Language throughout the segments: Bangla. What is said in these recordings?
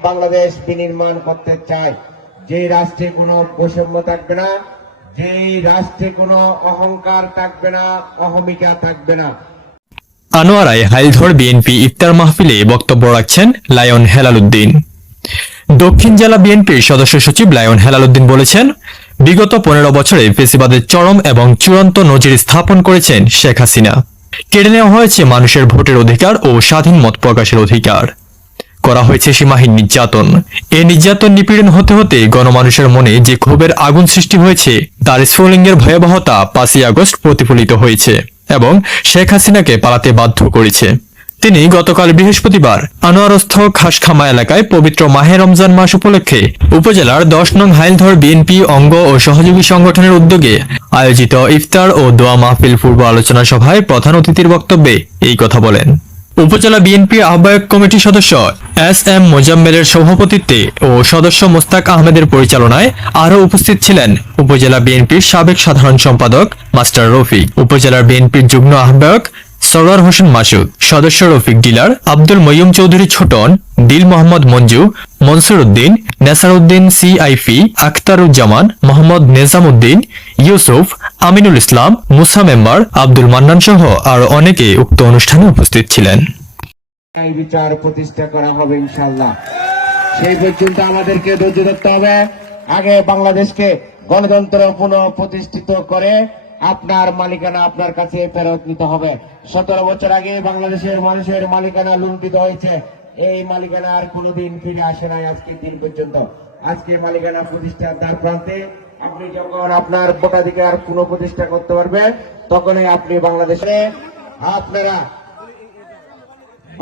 বাংলাদেশ বিনির্মাণ করতে চায়। যে রাষ্ট্রে কোনো বৈষম্য থাকবে না, যেই রাষ্ট্রে কোনো অহংকার থাকবে না, অহমিকা থাকবে না। আনোয়ারায় হাইলধর বিএনপি ইফতার মাহফিলে বক্তব্য রাখছেন লায়ন হেলালুদ্দিন। দক্ষিণ জেলা বিএনপির সদস্য সচিব লায়ন হেলালুদ্দিন বলেছেন, বিগত পনেরো বছরে ফেসিবাদের চরম এবং চূড়ান্ত নজির স্থাপন করেছেন শেখ হাসিনা। কেড়ে নেওয়া হয়েছে মানুষের ভোটের অধিকার ও স্বাধীন মত প্রকাশের অধিকার। করা হয়েছে সীমাহীন নির্যাতন। এই নির্যাতন নিপীড়ন হতে হতে গণমানুষের মনে যে ক্ষোভের আগুন সৃষ্টি হয়েছে, তার স্ফোলিঙ্গের ভয়াবহতা পাঁচই আগস্ট প্রতিফলিত হয়েছে এবং শেখ হাসিনাকে পালাতে বাধ্য করেছে। তিনি গতকাল বৃহস্পতিবার আনোয়ারস্থ খাসখামা এলাকায় পবিত্র মাহে রমজান মাস উপলক্ষে উপজেলার দশ নং হাইলধর বিএনপি অঙ্গ ও সহযোগী সংগঠনের উদ্যোগে আয়োজিত ইফতার ও দোয়া মাহফিল পূর্ব আলোচনা সভায় প্রধান অতিথির বক্তব্যে এই কথা বলেন। উপজেলা বিএনপি আহ্বায়ক কমিটির সদস্য এস এম মোজাম্মেলের সভাপতিত্বে ও সদস্য মোস্তাক আহমেদের পরিচালনায় আরও উপস্থিত ছিলেন উপজেলা বিএনপির সাবেক সাধারণ সম্পাদক মাস্টার রফিক, উপজেলার বিএনপির যুগ্ম আহ্বায়ক সরোয়ার হোসেন মাসুদ, সদস্য রফিক ডিলার, আব্দুল ময়ুম চৌধুরী ছোটন, দিল মোহাম্মদ মঞ্জু, মনসুর উদ্দিন নেসার উদ্দিন সিআইফি আখতারুজ্জামান, মোহাম্মদ নেজাম উদ্দিন ইউসুফ, আমিনুল ইসলাম, মুসা মেম্বার, আব্দুল মান্নান সহ আরও অনেকে উক্ত অনুষ্ঠানে উপস্থিত ছিলেন। বিচার প্রতিষ্ঠা করা হবে ইনশাল্লাহ সেই পর্যন্ত আমাদেরকে ধৈর্য ধরতে হবে। আগে বাংলাদেশকে গণতন্ত্র পুনঃ প্রতিষ্ঠিত করে আপনার মালিকানা আপনার কাছে ফেরত নিতে হবে। সতেরো বছর আগে বাংলাদেশের মানুষের মালিকানা লুণ্ঠিত হয়েছে। এই মালিকানা আর কোনোদিন ফিরে আসে নাই আজকের দিন পর্যন্ত। আজকে মালিকানা প্রতিষ্ঠার দ্বার প্রান্তে আপনি যখন আপনার ভোটাধিকার পুনঃ প্রতিষ্ঠা করতে পারবেন তখনই আপনি বাংলাদেশে আপনারা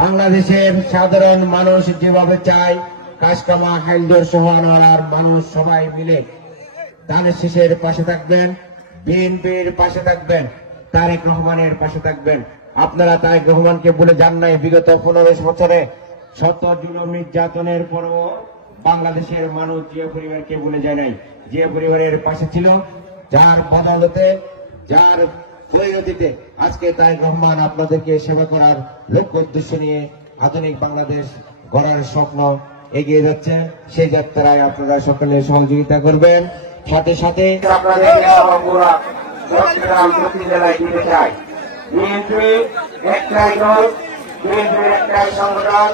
বাংলাদেশের সাধারণ মানুষ যেভাবে চায়, কাজকামা হাইলদর সোহানওয়ালার মানুষ সবাই মিলে ধানের শেষের পাশে থাকবেন। বিএনপির পাশে থাকবেন, তারেক রহমানের পাশে থাকবেন। আপনারা তারেক রহমানকে বলে যান নাই, বিগত পনেরো বছরে শত জুলুম নির্যাতনের পরও বাংলাদেশের মানুষ যে পরিবারকে বলে যায় নাই, যে পরিবারের পাশে ছিল, যার বদলতে, যার পরিণতিতে আজকে তারেক রহমান আপনাদেরকে সেবা করার লক্ষ্য উদ্দেশ্য নিয়ে আধুনিক বাংলাদেশ গড়ার স্বপ্ন এগিয়ে যাচ্ছে। সেই যাত্রায় আপনারা সকলে সহযোগিতা করবেন। সাথে সাথে একটাই দল বিএনপির একটাই সংগঠন